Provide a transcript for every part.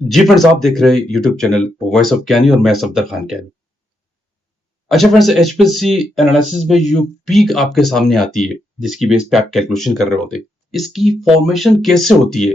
जी friends, आप देख रहे हैं यूट्यूब चैनल वॉइस ऑफ कैनी और मैं सफदर खान कैनी। अच्छा फ्रेंड्स, एचपीएससी एनालिसिस में जो पीक आपके सामने आती है जिसकी बेस पे आप कैलकुलेशन कर रहे होते हैं, इसकी फॉर्मेशन कैसे होती है,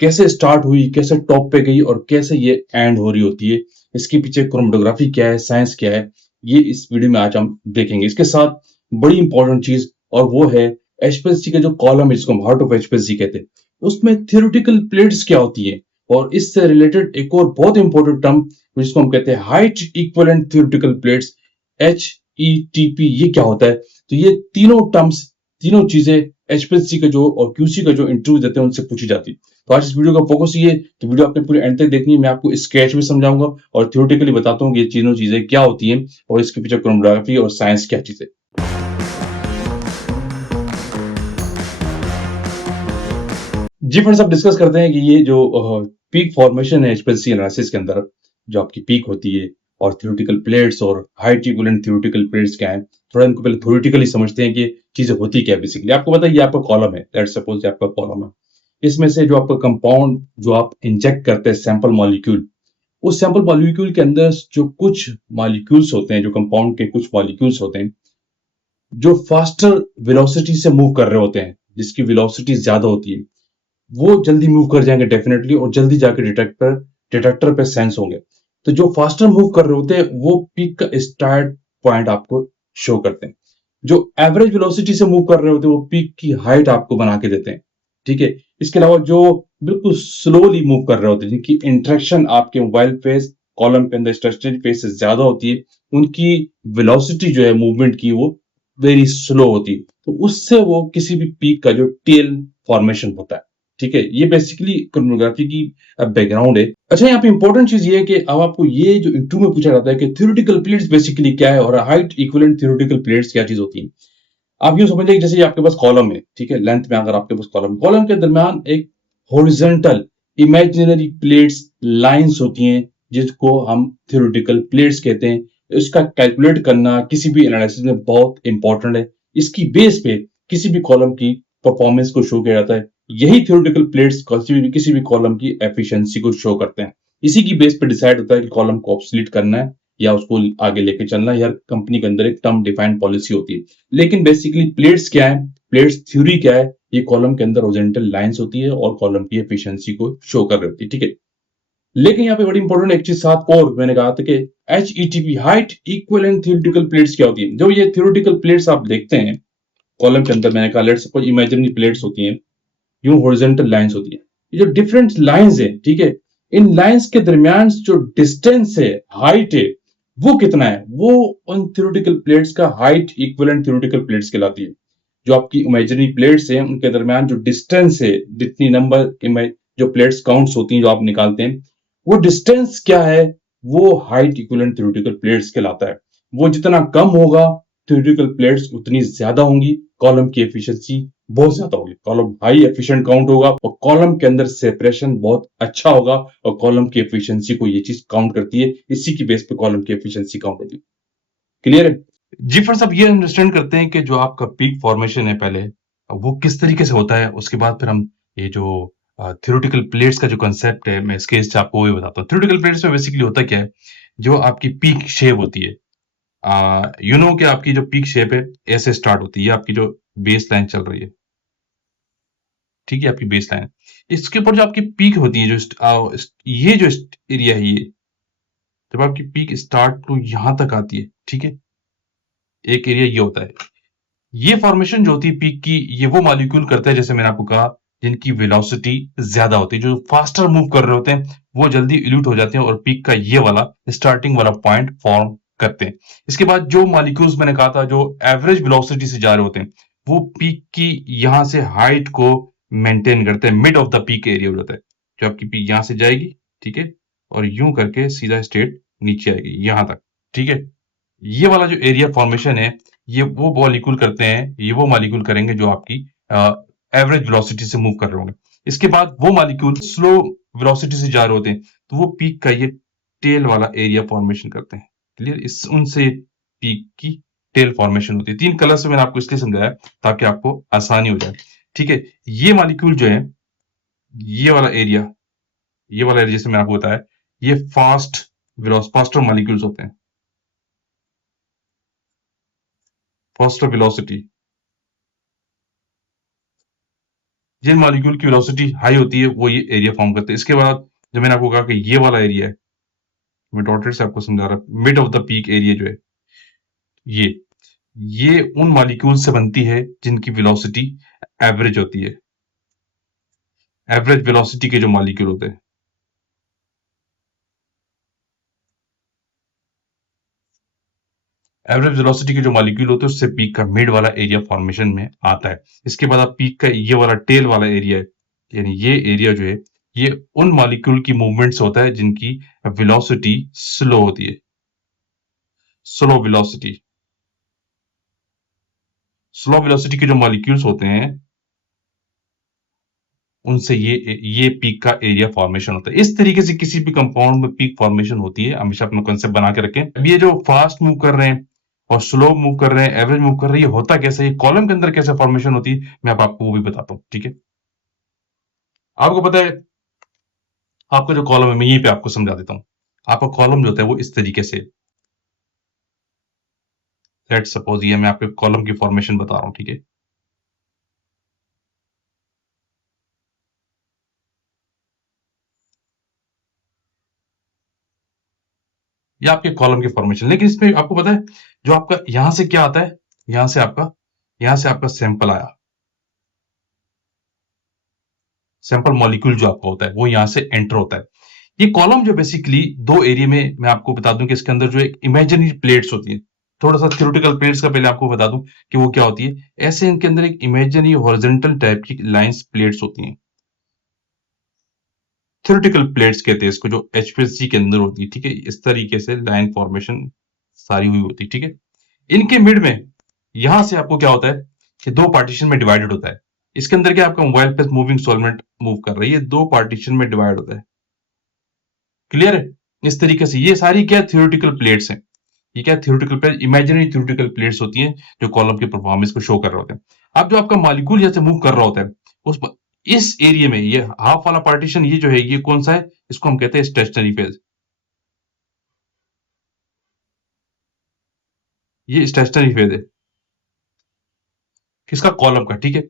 कैसे स्टार्ट हुई, कैसे टॉप पे गई और कैसे ये एंड हो रही होती है, इसके पीछे क्रोमेटोग्राफी क्या है, साइंस क्या है, ये इस वीडियो में आज हम देखेंगे। इसके साथ बड़ी इंपॉर्टेंट चीज और वो है एचपीएससी का जो कॉलम है जिसको हम हार्ट ऑफ एचपीएससी कहते हैं, उसमें थ्योरेटिकल प्लेट्स क्या होती है और इससे रिलेटेड एक और बहुत इंपॉर्टेंट टर्म जिसको हम कहते हैं height equivalent theoretical plates, HETP, ये क्या होता है। तो ये तीनों टर्म्स, तीनों चीजें एचपीएससी का जो और क्यूसी का जो इंटरव्यू देते हैं उनसे पूछी जाती है। तो आज इस वीडियो का फोकस ये है कि वीडियो आपने पूरे एंड तक देखनी है। मैं आपको स्केच भी समझाऊंगा और थ्योरेटिकली बताता हूँ कि ये तीनों चीजें क्या होती हैं और इसके पीछे क्रोमेटोग्राफी और साइंस क्या चीज है। जी फ्रेंड्स, अब डिस्कस करते हैं कि ये जो पीक फॉर्मेशन है एचपीएससी एनालिसिस के अंदर, जो आपकी पीक होती है और थ्योरेटिकल प्लेट्स और हाइट इक्विवेलेंट थ्योरेटिकल प्लेट्स क्या है। थोड़ा इनको पहले थ्योरेटिकली समझते हैं कि चीजें होती क्या है। बेसिकली आपको पता है ये आपका कॉलम है, लेट्स सपोज ये आपका कॉलम है। इसमें से जो आपका कंपाउंड जो आप इंजेक्ट करते हैं सैंपल मॉलिक्यूल, उस सैंपल मॉलिक्यूल के अंदर जो कुछ मॉलिक्यूल्स होते हैं, जो कंपाउंड के कुछ मॉलिक्यूल्स होते हैं जो फास्टर वेलोसिटी से मूव कर रहे होते हैं, जिसकी वेलोसिटी ज्यादा होती है, वो जल्दी मूव कर जाएंगे डेफिनेटली और जल्दी जाके डिटेक्टर पे सेंस होंगे। तो जो फास्टर मूव कर रहे होते हैं वो पीक का स्टार्ट पॉइंट आपको शो करते हैं। जो एवरेज वेलोसिटी से मूव कर रहे होते हैं वो पीक की हाइट आपको बना के देते हैं। ठीक है। इसके अलावा जो बिल्कुल स्लोली मूव कर रहे होते हैं, जिनकी इंटरेक्शन आपके मोबाइल फेस कॉलम के अंदर स्टेशनरी फेस से ज्यादा होती है, उनकी वेलोसिटी जो है मूवमेंट की वो वेरी स्लो होती है। तो उससे वो किसी भी पीक का जो टेल फॉर्मेशन होता है। ठीक है, ये बेसिकली क्रोमेटोग्राफी की बैकग्राउंड है। अच्छा, यहाँ पे इंपॉर्टेंट चीज ये है कि अब आपको ये जो इंटरव्यू में पूछा जाता है कि थ्योरेटिकल प्लेट्स बेसिकली क्या है और हाइट इक्विवेलेंट थ्योरेटिकल प्लेट्स क्या चीज होती है। आप यूं समझ लीजिए जैसे ये आपके पास कॉलम है, ठीक है, लेंथ में अगर आपके पास कॉलम कॉलम के दरमियान एक हॉरिजॉन्टल इमेजिनरी प्लेट्स लाइंस होती हैं जिसको हम थ्योरेटिकल प्लेट्स कहते हैं। इसका कैलकुलेट करना किसी भी एनालिसिस में बहुत इंपॉर्टेंट है। इसकी बेस पे किसी भी कॉलम की परफॉर्मेंस को शो किया जाता है। यही थ्योरेटिकल प्लेट्स किसी भी कॉलम की एफिशिएंसी को शो करते हैं। इसी की बेस पे डिसाइड होता है कि कॉलम को ऑब्सोलीट करना है या उसको आगे लेके चलना है। हर कंपनी के अंदर एक टर्म डिफाइंड पॉलिसी होती है। लेकिन बेसिकली प्लेट्स क्या है, प्लेट्स थ्योरी क्या है, ये कॉलम के अंदर हॉरिजॉन्टल लाइंस होती है और कॉलम की एफिशिएंसी को शो कर रही होती है। ठीक है। लेकिन यहाँ पे बड़ी इंपॉर्टेंट एक चीज साथ और मैंने कहा था कि HETP height equivalent theoretical plates क्या होती है। जो ये थ्योरेटिकल प्लेट्स आप देखते हैं कॉलम के अंदर, मैंने कहा लेट्स सपोज इमेजिनरी प्लेट्स होती हैं, यूं हॉरिजॉन्टल लाइंस होती है। ये जो डिफरेंट लाइंस है, ठीक है, इन लाइंस के दरमियान जो डिस्टेंस है, हाइट है, वो कितना है, वो उन थ्योरेटिकल प्लेट्स का हाइट इक्विवेलेंट थ्योरेटिकल प्लेट्स कहलाती है। जो आपकी इमेजिनरी प्लेट्स हैं उनके दरमियान जो डिस्टेंस है, जितनी नंबर जो प्लेट्स काउंट्स होती हैं जो आप निकालते हैं, वो डिस्टेंस क्या है, वो हाइट इक्विवेलेंट थ्योरेटिकल प्लेट्स कहलाता है। वो जितना कम होगा थ्योरेटिकल प्लेट्स उतनी ज्यादा होंगी, कॉलम की एफिशिएंसी बहुत ज्यादा होगी, कॉलम हाई एफिशिएंट काउंट होगा और कॉलम के अंदर सेपरेशन बहुत अच्छा होगा और कॉलम की एफिशिएंसी को ये चीज काउंट करती है। इसी की बेस पे कॉलम की एफिशिएंसी काउंट होती है। क्लियर है। जी फर्स्ट, अब ये अंडरस्टैंड करते हैं कि जो आपका पीक फॉर्मेशन है पहले वो किस तरीके से होता है। उसके बाद फिर हम ये जो थ्योरेटिकल प्लेट्स का जो कंसेप्ट है, मैं इसके से आपको वही बताता हूँ। थ्योरेटिकल प्लेट्स में बेसिकली होता क्या है, जो आपकी पीक शेप होती है, यू नो कि आपकी जो पीक शेप है ऐसे स्टार्ट होती है। ये आपकी जो बेस लाइन चल रही है, ठीक है, आपकी बेस लाइन, इसके ऊपर जो आपकी पीक होती है, ये जो एरिया है, ये जब आपकी पीक स्टार्ट टू यहां तक आती है, ठीक है, एक एरिया ये होता है। ये फॉर्मेशन जो होती है पीक की, ये वो मॉलिक्यूल करते हैं, जैसे मैंने आपको कहा, जिनकी वेलोसिटी ज्यादा होती है, जो फास्टर मूव कर रहे होते हैं वो जल्दी इल्यूट हो जाते हैं और पीक का ये वाला स्टार्टिंग वाला पॉइंट फॉर्म करते हैं। इसके बाद जो मॉलिक्यूल्स मैंने कहा था जो एवरेज वेलोसिटी से जा रहे होते हैं, वो पीक की यहां से हाइट को मेंटेन करते हैं, mid of the peak area हो जाता है। जो आपकी पीक यहां से जाएगी, ठीक है, और यूं करके सीधा स्ट्रेट नीचे आएगी यहां तक, ठीक है। ये वाला जो एरिया फॉर्मेशन है, ये वो मॉलिक्यूल करते हैं, ये वो मॉलिक्यूल करेंगे जो आपकी एवरेज वेलोसिटी से मूव कर रहे होंगे। इसके बाद वो मॉलिक्यूल स्लो वेलोसिटी से जा रहे होते हैं, तो वो पीक का ये टेल वाला एरिया फॉर्मेशन करते हैं। क्लियर, इस उनसे पीक की टेल फॉर्मेशन होती है। तीन कलर से मैंने आपको इसलिए समझाया ताकि आपको आसानी हो जाए। ठीक है, ये मॉलिक्यूल जो है, ये वाला एरिया, ये वाला एरिया जैसे मैंने आपको बताया, ये फास्टर मॉलिक्यूल्स होते हैं, फास्टर वेलोसिटी। जिन मॉलिक्यूल की वेलोसिटी हाई होती है वो ये एरिया फॉर्म करते हैं। इसके बाद जो मैंने आपको कहा कि ये वाला एरिया है, मैं डॉटेड से आपको समझा रहा, mid of the peak area जो है, ये ये उन मॉलिक्यूल से बनती है जिनकी वेलोसिटी एवरेज होती है, एवरेज वेलोसिटी के जो मॉलिक्यूल होते हैं। एवरेज वेलोसिटी के जो मॉलिक्यूल होते हैं उससे पीक का मिड वाला एरिया फॉर्मेशन में आता है। इसके बाद आप पीक का ये वाला टेल वाला एरिया है, यानी ये एरिया जो है, ये उन मॉलिक्यूल की मूवमेंट से होता है जिनकी वेलोसिटी स्लो होती है, स्लो वेलोसिटी। स्लो वेलोसिटी के जो मॉलिक्यूल्स होते हैं उनसे ये पीक का एरिया फॉर्मेशन होता है। इस तरीके से किसी भी कंपाउंड में पीक फॉर्मेशन होती है, हमेशा अपना कंसेप्ट बना के रखें। अब ये जो फास्ट मूव कर रहे हैं और स्लो मूव कर रहे हैं, एवरेज मूव कर रहे हैं, ये होता कैसे है, कॉलम के अंदर कैसे फॉर्मेशन होती है, मैं अब आपको वो भी बताता हूँ। ठीक है, आपको पता है, आपका जो कॉलम है मैं यहीं पे आपको समझा देता हूँ। आपका कॉलम जो होता है वो इस तरीके से, लेट सपोज ये मैं आपको कॉलम की फॉर्मेशन बता रहा हूँ। ठीक है, ये आपके कॉलम की फॉर्मेशन, लेकिन इसमें आपको पता है जो आपका यहां से क्या आता है, यहां से आपका सैंपल आया, सैंपल मॉलिक्यूल जो आपका होता है वो यहां से एंटर होता है। ये कॉलम जो बेसिकली दो एरिया में, मैं आपको बता दूं कि इसके अंदर जो एक इमेजिनरी प्लेट्स होती है, थोड़ा सा थ्योरेटिकल प्लेट्स का पहले आपको बता दूं कि वो क्या होती है। ऐसे इनके अंदर एक इमेजिनरी हॉरिजॉन्टल टाइप की लाइंस प्लेट्स होती हैं, थ्योरेटिकल प्लेट्स कहते हैं इसको, जो एचपीएलसी के अंदर होती है। ठीक है, इस तरीके से लाइन फॉर्मेशन सारी हुई होती है। ठीक है, इनके मिड में यहां से आपको क्या होता है कि दो पार्टीशन में डिवाइडेड होता है। इसके अंदर क्या आपका मोबाइल पे मूविंग सॉल्वेंट मूव कर रही है, दो पार्टीशन में डिवाइड होता है। क्लियर है, इस तरीके से ये सारी क्या थ्योरेटिकल प्लेट्स हैं। ये क्या theoretical plate, imaginary theoretical plates होती हैं जो कॉलम की परफॉर्मेंस को शो कर रहे होते हैं। अब जो आपका मॉलिक्यूल जैसे मूव कर रहा होता है उस इस एरिया में ये हाफ वाला पार्टीशन, ये जो है ये कौन सा है, इसको हम कहते हैं स्टेशनरी फेज। ये स्टेशनरी फेज है किसका, कॉलम का। ठीक है,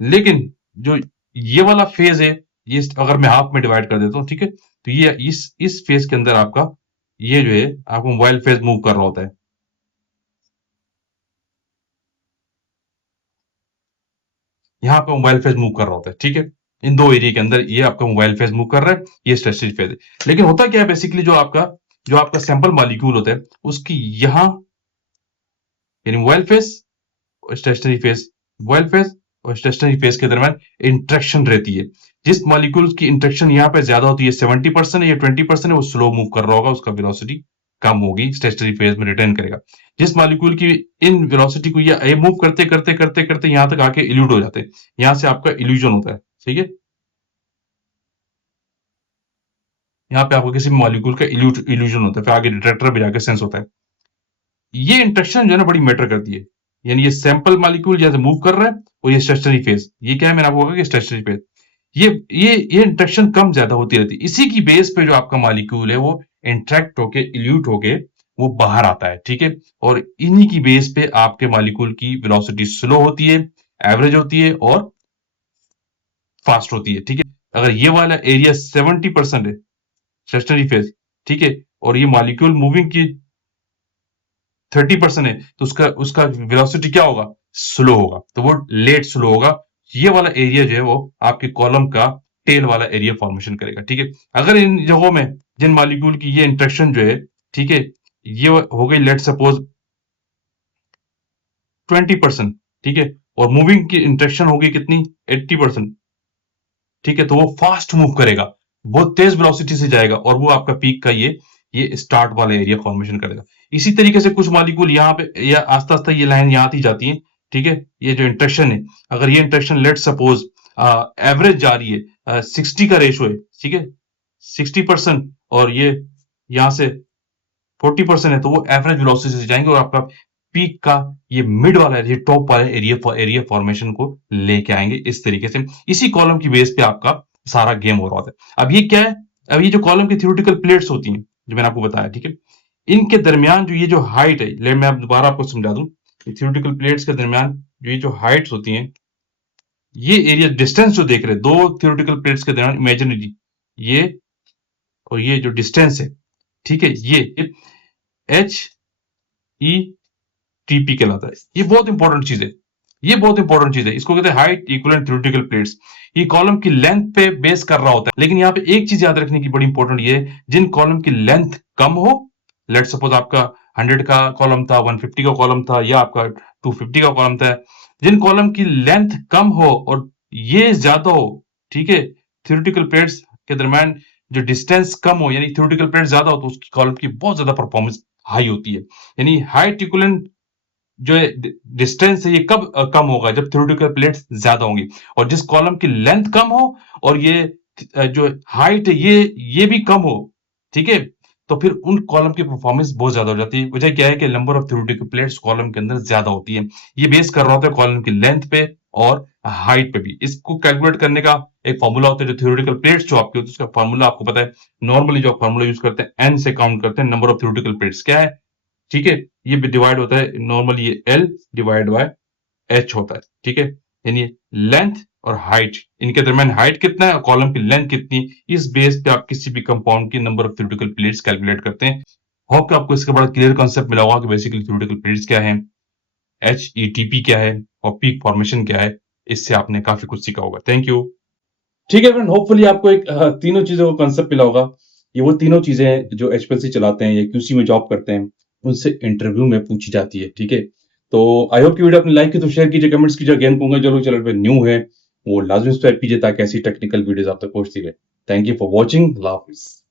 लेकिन जो ये वाला फेज है, ये अगर मैं हाफ में डिवाइड कर देता हूं, ठीक है, तो ये इस फेज के अंदर आपका ये जो है आपको मोबाइल फेज मूव कर रहा होता है। यहाँ पे मोबाइल फेज मूव कर रहा होता है। ठीक है, इन दो एरिया के अंदर ये आपका मोबाइल फेज मूव कर रहा है, ये स्टेशनरी फेज है। लेकिन होता क्या है बेसिकली, जो आपका सैंपल मॉलिक्यूल होता है उसकी यहां, यानी मोबाइल फेज और स्टेशनरी फेज, मोबाइल फेज और स्टेशनरी फेज के दरमियान इंटरेक्शन रहती है। जिस मॉलिक्यूल की इंटरेक्शन यहाँ पे ज्यादा होती है, 70% है या 20% है, वो स्लो मूव कर रहा होगा, उसका वेलोसिटी कम होगी, स्टेशनरी फेज में रिटर्न करेगा। जिस मॉलिक्यूल की इन वेलोसिटी को ये मूव करते करते करते करते यहां तक आके इल्यूट हो जाते हैं, यहां से आपका इल्यूजन होता है। ठीक है, यहाँ पे आपको किसी भी मॉलिक्यूल का इल्यूजन होता है, फिर आगे डिटेक्टर भी जाके सेंस होता है। ये इंटरेक्शन जो है ना बड़ी मैटर करती है, यानी ये सैंपल मॉलिक्यूल जैसे मूव कर रहा है और ये स्टेशनरी फेज, ये क्या है मैंने आपको कहा कि स्टेशनरी फेज, ये इंटरेक्शन कम ज्यादा होती रहती है। इसी की बेस पे जो आपका मॉलिक्यूल है वो इंट्रैक्ट होके इल्यूट होके वो बाहर आता है। ठीक है, और इन्हीं की बेस पे आपके मॉलिक्यूल की वेलोसिटी स्लो होती है, एवरेज होती है और फास्ट होती है। ठीक है, अगर ये वाला एरिया 70% है स्टेशनरी फेज, ठीक है, और ये मॉलिक्यूल मूविंग की 30% है, तो उसका उसका वेलोसिटी क्या होगा, स्लो होगा, तो वो लेट स्लो होगा। ये वाला एरिया जो है वो आपके कॉलम का टेल वाला एरिया फॉर्मेशन करेगा। ठीक है, अगर इन जगहों में जिन मॉलिक्यूल की ये इंटरेक्शन जो है, ठीक है, ये हो गई लेट सपोज 20%, ठीक है, और मूविंग की इंटरेक्शन होगी कितनी, 80%, ठीक है, तो वो फास्ट मूव करेगा, बहुत तेज वेलोसिटी से जाएगा और वो आपका पीक का ये स्टार्ट वाला एरिया फॉर्मेशन करेगा। इसी तरीके से कुछ मॉलिक्यूल यहाँ पे या आस्ता आस्ता ये लाइन यहाँ आती जाती है। ठीक है, ये जो इंटरेक्शन है, अगर ये इंटरेक्शन लेट सपोज एवरेज जा रही है, 60 का रेशो है, ठीक है, 60%, और ये यहाँ से 40% है, तो वो एवरेज वेलोसिटी से जाएंगे और आपका पीक का ये मिड वाला एरिया, टॉप वाला एरिया फॉर्मेशन को लेके आएंगे। इस तरीके से इसी कॉलम की बेस पे आपका सारा गेम हो रहा होता है। अब ये क्या है, अब ये जो कॉलम की थ्योरेटिकल प्लेट्स होती हैं जो मैंने आपको बताया, ठीक है, इनके दरमियान जो ये जो हाइट है, ले मैं अब दोबारा आपको समझा दूं, थ्योरेटिकल प्लेट्स के दरमियान जो ये जो हाइट्स होती हैं, ये एरिया डिस्टेंस जो देख रहे हैं दो थ्योरेटिकल प्लेट्स के दरमियान, इमेजिनरी ये और ये जो डिस्टेंस है, ठीक है, ये एच ई टीपी कहलाता है। ये बहुत इंपॉर्टेंट चीज है, ये बहुत इंपॉर्टेंट चीज है, इसको कहते हैं हाइट इक्विवेलेंट थ्योरेटिकल प्लेट्स। ये कॉलम की लेंथ पे बेस कर रहा होता है, लेकिन यहाँ पे एक चीज याद रखने की बड़ी इंपॉर्टेंट ये है, जिन कॉलम की लेंथ कम हो, लेट सपोज आपका 100 का कॉलम था, 150 का कॉलम था, या आपका 250 का कॉलम था, जिन कॉलम की लेंथ कम हो और ये ज्यादा हो, ठीक है, थ्योरेटिकल प्लेट्स के दरमियान जो डिस्टेंस कम हो, यानी थ्योरेटिकल प्लेट ज्यादा हो, तो उसकी कॉलम की बहुत ज्यादा परफॉर्मेंस हाई होती है। यानी हाइट इक्विवेलेंट जो डिस्टेंस है ये कब कम होगा, जब थ्योरेटिकल प्लेट्स ज्यादा होंगी, और जिस कॉलम की लेंथ कम हो और ये जो हाइट है ये भी कम हो, ठीक है, तो फिर उन कॉलम की परफॉर्मेंस बहुत ज्यादा हो जाती है। वजह क्या है कि number of theoretical plates column के अंदर ज्यादा होती है। ये बेस कर रहा होता है कॉलम की लेंथ पे और हाइट पे भी। इसको कैलकुलेट करने का एक फॉर्मूला होता है, जो थ्योरेटिकल प्लेट्स जो आपकी होती है उसका फॉर्मूला आपको पता है। नॉर्मली जो फॉर्मूला यूज करते हैं एन से काउंट करते हैं, नंबर ऑफ थ्योरेटिकल प्लेट्स क्या है, ठीक है, ये डिवाइड होता है नॉर्मली, ये एल डिवाइड बाय एच होता है, ठीक है, यानी लेंथ और हाइट, इनके दरमियान हाइट कितना है और कॉलम की लेंथ कितनी, इस बेस पे आप किसी भी कंपाउंड की number of theoretical plates calculate करते हैं। होप कि आपको इसके बड़ा क्लियर कॉन्सेप्ट मिला होगा कि बेसिकली थ्योरेटिकल प्लेट्स क्या है, HETP क्या है और पीक फॉर्मेशन क्या है। इससे आपने काफी कुछ सीखा होगा। Thank you. ठीक है फ्रेंड, होपफुली आपको एक तीनों चीजों का कंसेप्ट मिला होगा। ये वो तीनों चीजें हैं जो एचपीएलसी चलाते हैं या क्यूसी में जॉब करते हैं, उनसे इंटरव्यू में पूछी जाती है, ठीक है। तो आई होप कि वीडियो आपने लाइक की तो शेयर कीजिए, कमेंट्स कीजिए। अगेन कहूंगा जो लोग चैनल पे न्यू है वो लाजमी सब्सक्राइब कीजिए ताकि ऐसी टेक्निकल वीडियोस आप तक पहुंचती रहे। Thank you for watching. Allah Hafiz.